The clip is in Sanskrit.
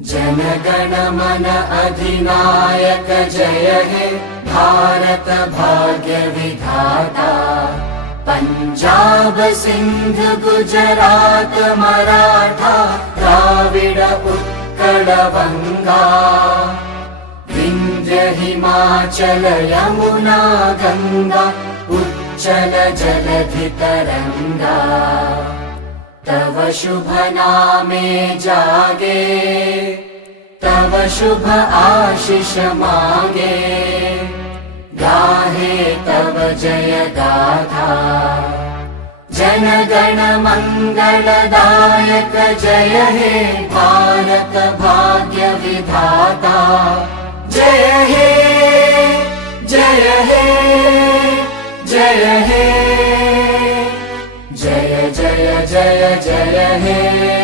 जनगण मन अधिनायक जय हे भारत भाग्य विधाता। पंजाब सिंध गुजरात मराठा द्राविड उत्कल बंगा। विंध्य हिमाचल यमुना गंगा उच्चल जलधि तरंगा। तव शुभ नामे जागे तव शुभ आशीष मागे। गाहे तव जय गाथा जनगण मंगलदायक जय हे भारत भाग्य विधाता। जय हे जय हे जय हे जय जय जय जय हे।